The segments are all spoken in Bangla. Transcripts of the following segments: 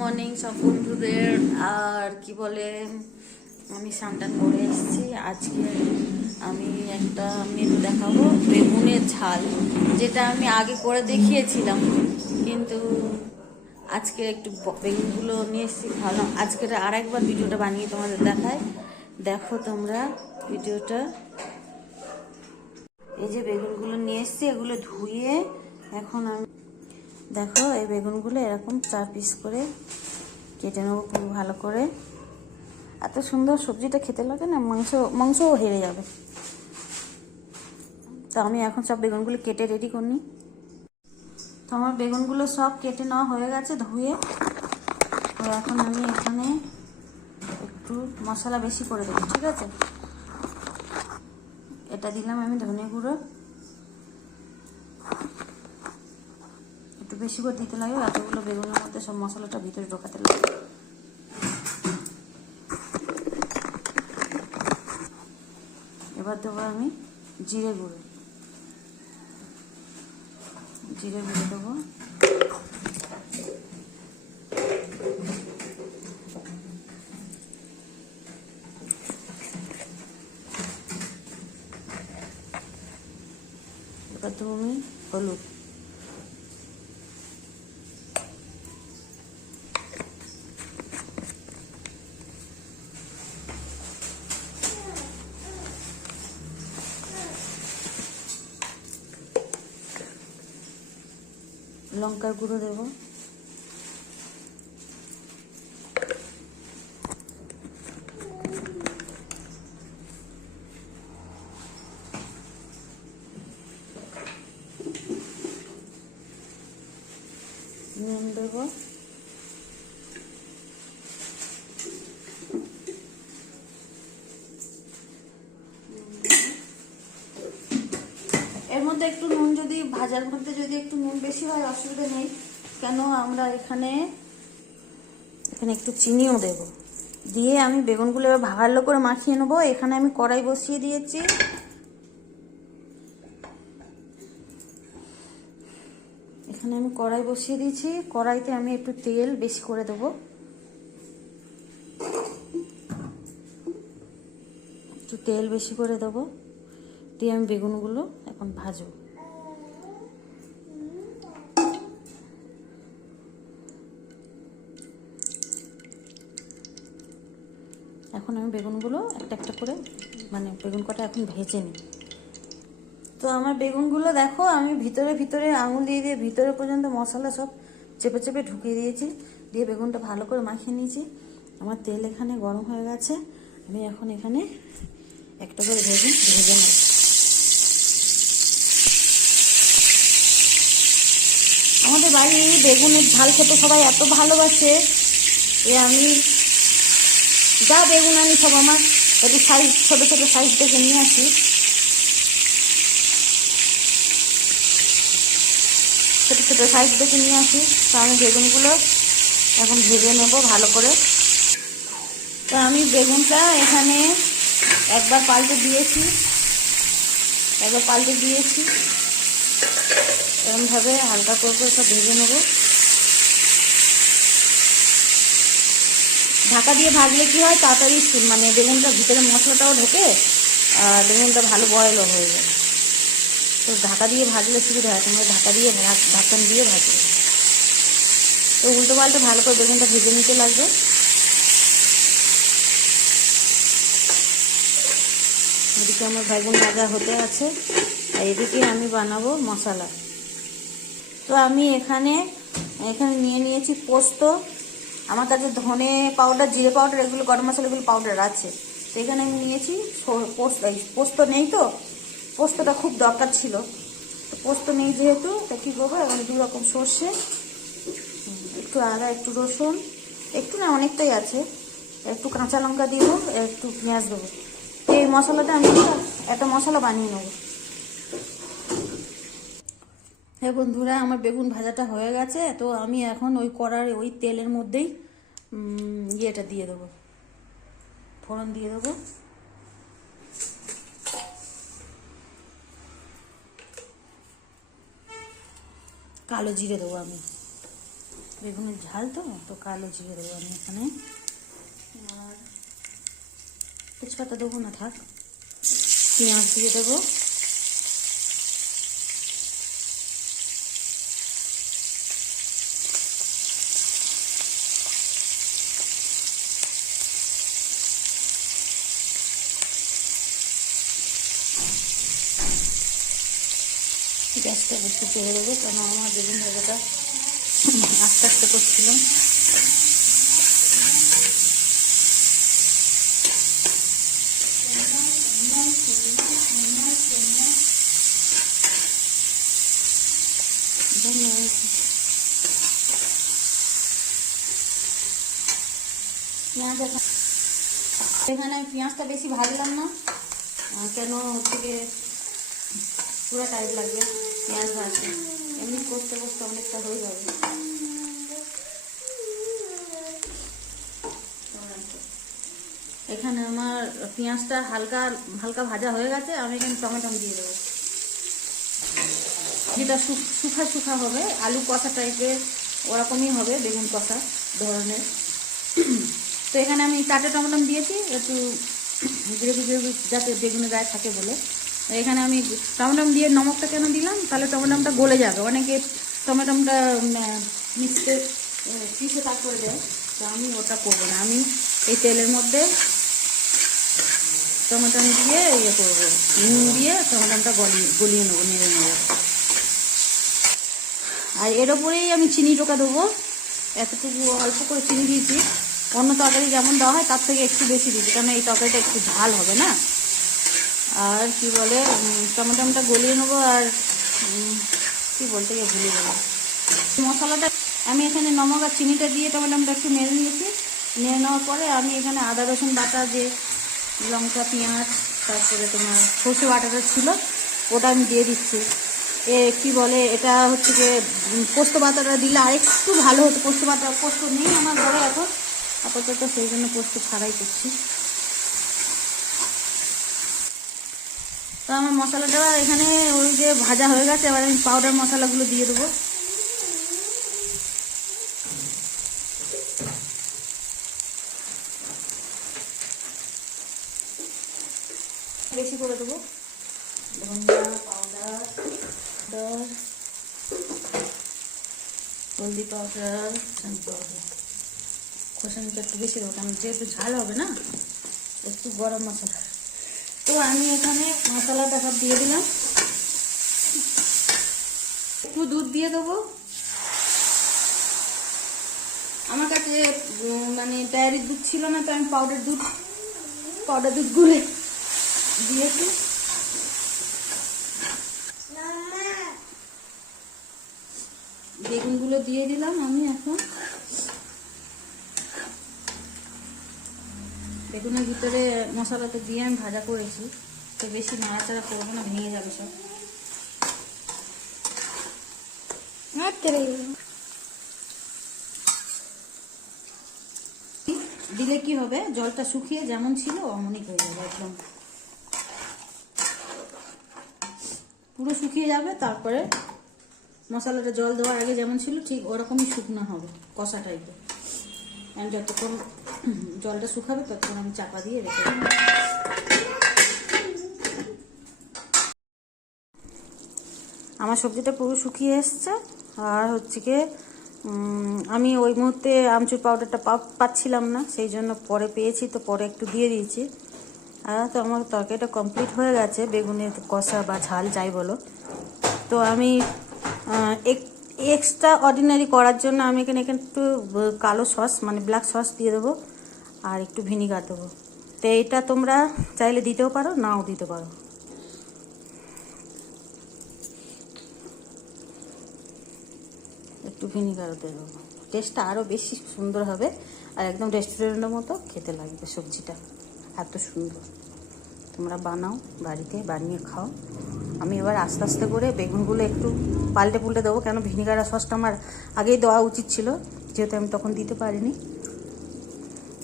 মর্নিং সব বন্ধুদের। আর কি বলে, আমি স্নান করে এসেছি। আজকে আমি একটা মেনু দেখাবো, বেগুনের ঝাল, যেটা আমি আগে করে দেখিয়েছিলাম, কিন্তু আজকে একটু বেগুনগুলো নিয়ে এসেছি। ভালো, আজকে আরেকবার ভিডিওটা বানিয়ে তোমাদের দেখায়। দেখো তোমরা ভিডিওটা। এই যে বেগুনগুলো নিয়ে এসেছি, এগুলো ধুয়ে এখন আমি দেখো এই বেগুনগুলো এরকম 4 পিস করে কেটে নেবো খুব ভালো করে। এত সুন্দর সবজিটা খেতে লাগে না, মাংসও হেরে যাবে। তো আমি এখন সব বেগুনগুলো কেটে রেডি করে নিই। তো আমার বেগুনগুলো সব কেটে নেওয়া হয়ে গেছে ধুয়ে। তো এখন আমি এখানে একটু মশলা বেশি করে দেবো, ঠিক আছে? এটা দিলাম আমি ধনে গুঁড়ো, একটু বেশি করে দিতে লাগে, এতগুলো বেগুনের মধ্যে সব মশলাটা ভিতরে ঢোকাতে লাগে। এবার দেবো আমি জিরে গুঁড়ো দেবো। এবার দেবো আমি হলুদ, লঙ্কার গুঁড়ো দেবো, নুন দেবো, এর মধ্যে একটু নুন, যদি ভাজার মধ্যে যদি একটু নুন বেশি হয় অসুবিধা নেই, কেন আমরা এখানে একটু চিনিও দেব। দিয়ে আমি বেগুনগুলো এবার ভালো করে মাখিয়ে নেবো। এখানে আমি কড়াই বসিয়ে দিয়েছি। কড়াইতে আমি একটু তেল বেশি করে দেবো, দিয়ে আমি বেগুনগুলো এখন ভাজবো। এখন আমি বেগুনগুলো একটা একটা করে বেগুন কটা এখন ভেজে নিই। তো আমার বেগুনগুলো দেখো, আমি ভিতরে ভিতরে আঙুল দিয়ে দিয়ে ভিতরে পর্যন্ত মশলা সব চেপে চেপে ঢুকিয়ে দিয়েছি, দিয়ে বেগুনটা ভালো করে মাখিয়ে নিয়েছি। আমার তেল এখানে গরম হয়ে গেছে, আমি এখন এখানে একটা করে ভেজে নেব। আমাদের বাড়ি বেগুনের ঝাল খেতে সবাই এত ভালোবাসে, আমি যা বেগুন আনি সব আমার একটু সাইজ, ছোটো ছোটো সাইজ দেখে নিয়ে আসি। ছোটো ছোটো সাইজ দেখে নিয়ে আসি। তো আমি বেগুনগুলো এখন ভেজে নেব ভালো করে। তো আমি বেগুনটা এখানে একবার পাল্টে দিয়েছি, এরকমভাবে হালকা করে সব ভেজে নেব। ঢাকা দিয়ে ভাজলে কি হয়, তাড়াতাড়ি বেগুনটা ভিতরে মশলাটাও ঢোকে আর বেগুনটা ভালো বয়েলও হয়ে যাবে। তো ঢাকা দিয়ে ভাজলে সুবিধা হয়, তোমরা ঢাকা দিয়ে ঢাকন দিয়ে ভাজবে। তো উল্টো পাল্টে ভালো করে বেগুনটা ভেজে নিতে লাগবে। এদিকে আমার বেগুন ভাজা হতে আছে, আর এদিকে আমি বানাবো মশলা। তো আমি এখানে নিয়ে নিয়েছি পোস্ত। আমার কাছে ধনে পাউডার, জিরে পাউডার, এগুলো গরম মশলা, এগুলো পাউডার আছে। তো এখানে আমি নিয়েছি পোস্ত নেই, তো পোস্তটা খুব দরকার ছিল। তো পোস্ত নেই যেহেতু, তা কী করবো, এখন 2 রকম সর্ষে, একটু আদা, একটু রসুন, একটু না অনেকটাই আছে, একটু কাঁচা লঙ্কা দিব, একটু পেঁয়াজ দেবো। এই মশলাটা আমি একটা মশলা বানিয়ে নেব। হ্যাঁ বন্ধুরা, আমার বেগুন ভাজাটা হয়ে গেছে। তো আমি এখন ওই ওই তেলের মধ্যেই ইয়েটা দিয়ে দেবো, ফোড়ন দিয়ে দেবো। কালো জিরে দেবো আমি, বেগুনের ঝাল তো তো কালো জিরে দেবো আমি এখানে। আর তেজপাতা দেবো না, থাক। পেঁয়াজ দিয়ে দেবো। গ্যাসটা একটু চেড়ে দেবো, কেন আমার বেগুন ভাজাটা আস্তে আস্তে করছিলাম। এখানে আমি পেঁয়াজটা বেশি ভাজলাম না, কেন হচ্ছে গিয়ে পুরো টাইট লাগবে পেঁয়াজ ভাজতে, এমনি কষতে কষতে অনেকটা হয়ে যাবে। এখানে আমার পেঁয়াজটা হালকা হালকা ভাজা হয়ে গেছে, আমি এখানে টমেটো দিয়ে দেবো, যেটা শুখা শুখা হবে, আলু কষা টাইপের ওরকমই হবে, বেগুন কষা ধরনের। তো এখানে আমি 4টে টমেটো দিয়েছি, একটু গ্রেভি গ্রেভি যাতে বেগুনের গায়ে থাকে বলে। এখানে আমি টমেটো দিয়ে নমকটা কেন দিলাম, তাহলে টমেটোটা গলে যাবে, অনেকে টমেটোটা মিক্সতে পিষে তারপরে দেয়, তো আমি ওটা করবো না। আমি এই তেলের মধ্যে টমেটো দিয়ে ইয়ে করবো, নুন দিয়ে টমেটোটা গলিয়ে নেবো, নেড়ে নেবো। আর এর ওপরেই আমি চিনি টোকা দেবো, এতটুকু অল্প করে চিনি দিয়েছি। অন্য তরকারি যেমন দেওয়া হয় তার থেকে একটু বেশি দিয়েছি, কারণ এই তরকারিটা একটু ঝাল হবে না। আর কি বলে, টমেটোটা গলিয়ে নেবো। আর কি বলতে গিয়ে ভুলে গেলাম, মশলাটা আমি এখানে নমক আর চিনিটা দিয়ে টমেটোটা একটু নেড়ে নিয়েছি। নেড়ে নেওয়ার পরে আমি এখানে আদা রসুন বাটা, যে লঙ্কা পেঁয়াজ তারপরে তোমার সর্ষে বাটাটা ছিল ওটা আমি দিয়ে দিচ্ছি। কি বলে, এটা হচ্ছে যে পোস্ত বাটাটা দিলে আরেকটু ভালো হতো। পোস্ত নেই আমার ঘরে এখন আপাতত, সেই জন্য পোস্ত ছাড়াই করছি। তো আমার মশলাটা এখানে ওই যে ভাজা হয়ে গেছে, এবার আমি পাউডার মশলাগুলো দিয়ে দেবো। বেশি করে দেবো, ধনিয়া পাউডার, হলদি পাউডার, খোসানিটা একটু বেশি দেবো, কারণ যেহেতু ঝাল হবে না, একটু গরম মশলা। তো আমি এখানে মশলাটা সব দিয়ে দিলাম, একটু দুধ দিয়ে দেবো। আমার কাছে মানে ডায়েরির দুধ ছিল না, তো আমি পাউডার দুধ গুলে দিয়েছি। বেগুনগুলো দিয়ে দিলাম আমি এখন। বেগুনের ভিতরে মশলাটা দিয়ে আমি ভাজা করেছি, তো বেশি নাড়াচাড়া করবো না, ভেঙে যাবে সব। দিলে কি হবে, জলটা শুকিয়ে যেমন ছিল অমনই হয়ে যাবে, একদম পুরো শুকিয়ে যাবে। তারপরে মশলাটা জল দেওয়ার আগে যেমন ছিল ঠিক ওরকমই শুকনো হবে, কষা টাইপের। আমি যতক্ষণ জলটা শুকাবে ততক্ষণ আমি চাপা দিয়ে রেখে দেবো। আমার সবজিটা পুরো শুকিয়ে এসছে। আর হচ্ছে কি, আমি ওই মুহূর্তে আমচুর পাউডারটা পাচ্ছিলাম না, সেই জন্য পরে পেয়েছি, তো পরে একটু দিয়ে দিয়েছি। আর তো আমার তরকারিটা কমপ্লিট হয়ে গেছে, বেগুনের কষা বা ঝাল যাই বলো। তো আমি এক্সট্রা অর্ডিনারি করার জন্য আমি এখানে একটু কালো সস মানে ব্ল্যাক সস দিয়ে দেবো, আর একটু ভিনিগার দেবো। তো এটা তোমরা চাইলে দিতেও পারো, নাও দিতে পারো। একটু ভিনিগারও দিয়ে দেবো, টেস্টটা আরও বেশি সুন্দর হবে, আর একদম রেস্টুরেন্টের মতো খেতে লাগবে সবজিটা, এত সুন্দর। তোমরা বানাও, বাড়িতে বানিয়ে খাও। আমি এবার আস্তে আস্তে করে বেগুনগুলো একটু পাল্টে পুল্টে দেবো, কেন ভিনিগার আর সসটা আমার আগেই দেওয়া উচিত ছিল, যেহেতু আমি তখন দিতে পারিনি।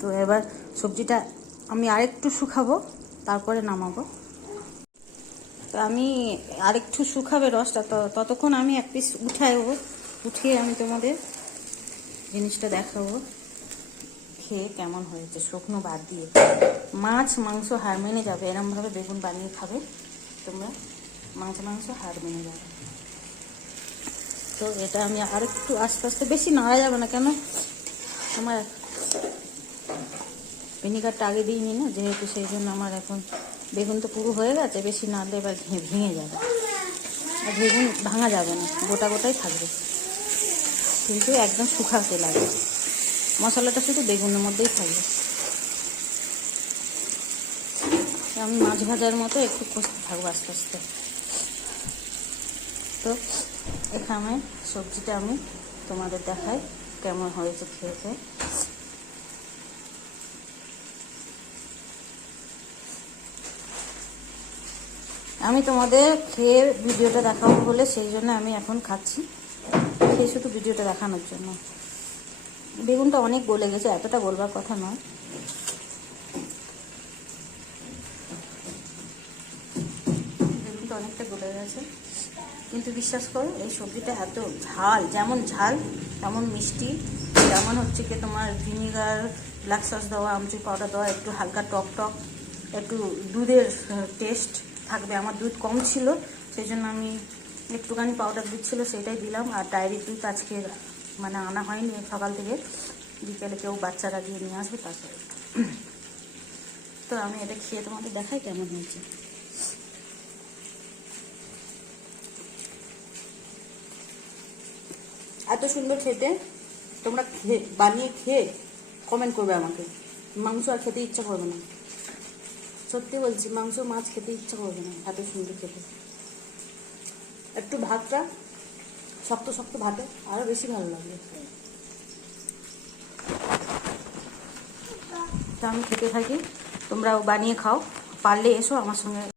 তো এবার সবজিটা আমি আরেকটু শুকাবো, তারপরে নামাবো। তো আমি আরেকটু শুকাবে রসটা, ততক্ষণ আমি এক পিস উঠিয়ে আমি তোমাদের জিনিসটা দেখাবো খেয়ে কেমন হয়েছে, শুকনো বাদ দিয়ে। মাছ মাংস হার মেনে যাবে, এরমভাবে বেগুন বানিয়ে খাবে তোমরা, মাছ মাংস হার মেনে যাবে। তো এটা আমি আর একটু আস্তে আস্তে, বেশি নাড়া যাবে না, কেন আমার ভিনিগারটা আগে দিইনি না যেহেতু, সেই জন্য আমার এখন বেগুন তো পুরো হয়ে গেছে, বেশি নাড়লে এবার ভেঙে যাবে, আর বেগুন ভাঙা যাবে না, গোটা গোটাই থাকবে, কিন্তু একদম শুকাতে লাগবে। মশলাটা শুধু বেগুনের মধ্যেই থাকবে। আমি মাছ ভাজার মতো একটু কষতে থাকবো আস্তে আস্তে। তো এখানে সবজিটা আমি তোমাদের দেখাই কেমন হয়েছে খেতে। আমি তোমাদের খেয়ে ভিডিওটা দেখাবো বলে সেই জন্য আমি এখন খাচ্ছি, খেয়ে শুধু ভিডিওটা দেখানোর জন্য। বেগুনটা অনেক গলে গেছে, এতটা গলবার কথা নয়। বেগুনটা অনেকটা গলে গেছে, কিন্তু বিশ্বাস করো এই সবজিটা এত ঝাল, যেমন ঝাল তেমন মিষ্টি, যেমন হচ্ছে কি তোমার ভিনিগার, ব্ল্যাক সস দেওয়া, আমচুর পাউডার দেওয়া, একটু হালকা টক টক, একটু দুধের টেস্ট থাকবে। আমার দুধ কম ছিল, সেই জন্য আমি একটুখানি পাউডার দুধ ছিল সেটাই দিলাম। আর ডায়েরি দুধ আজকে মানে আনা হয়নি, সকাল থেকে, বিকেলে কেউ বাচ্চারা গিয়ে নিয়ে আসবে তারপরে। তো আমি এটা খেয়ে তোমাদের দেখাই কেমন হয়েছে। এত সুন্দর খেতে, তোমরা বানিয়ে খেয়ে কমেন্ট করবে আমাকে। মাংস আর খেতে ইচ্ছা করবে না, সত্যি বলছি, মাংস মাছ খেতে ইচ্ছা করবে না, এত সুন্দর খেতে। একটু ভাতটা শক্ত শক্ত ভাতে আরো বেশি ভালো লাগবে। তো আমি খেতে থাকি, তোমরাও বানিয়ে খাও, পারলে এসো আমার সঙ্গে।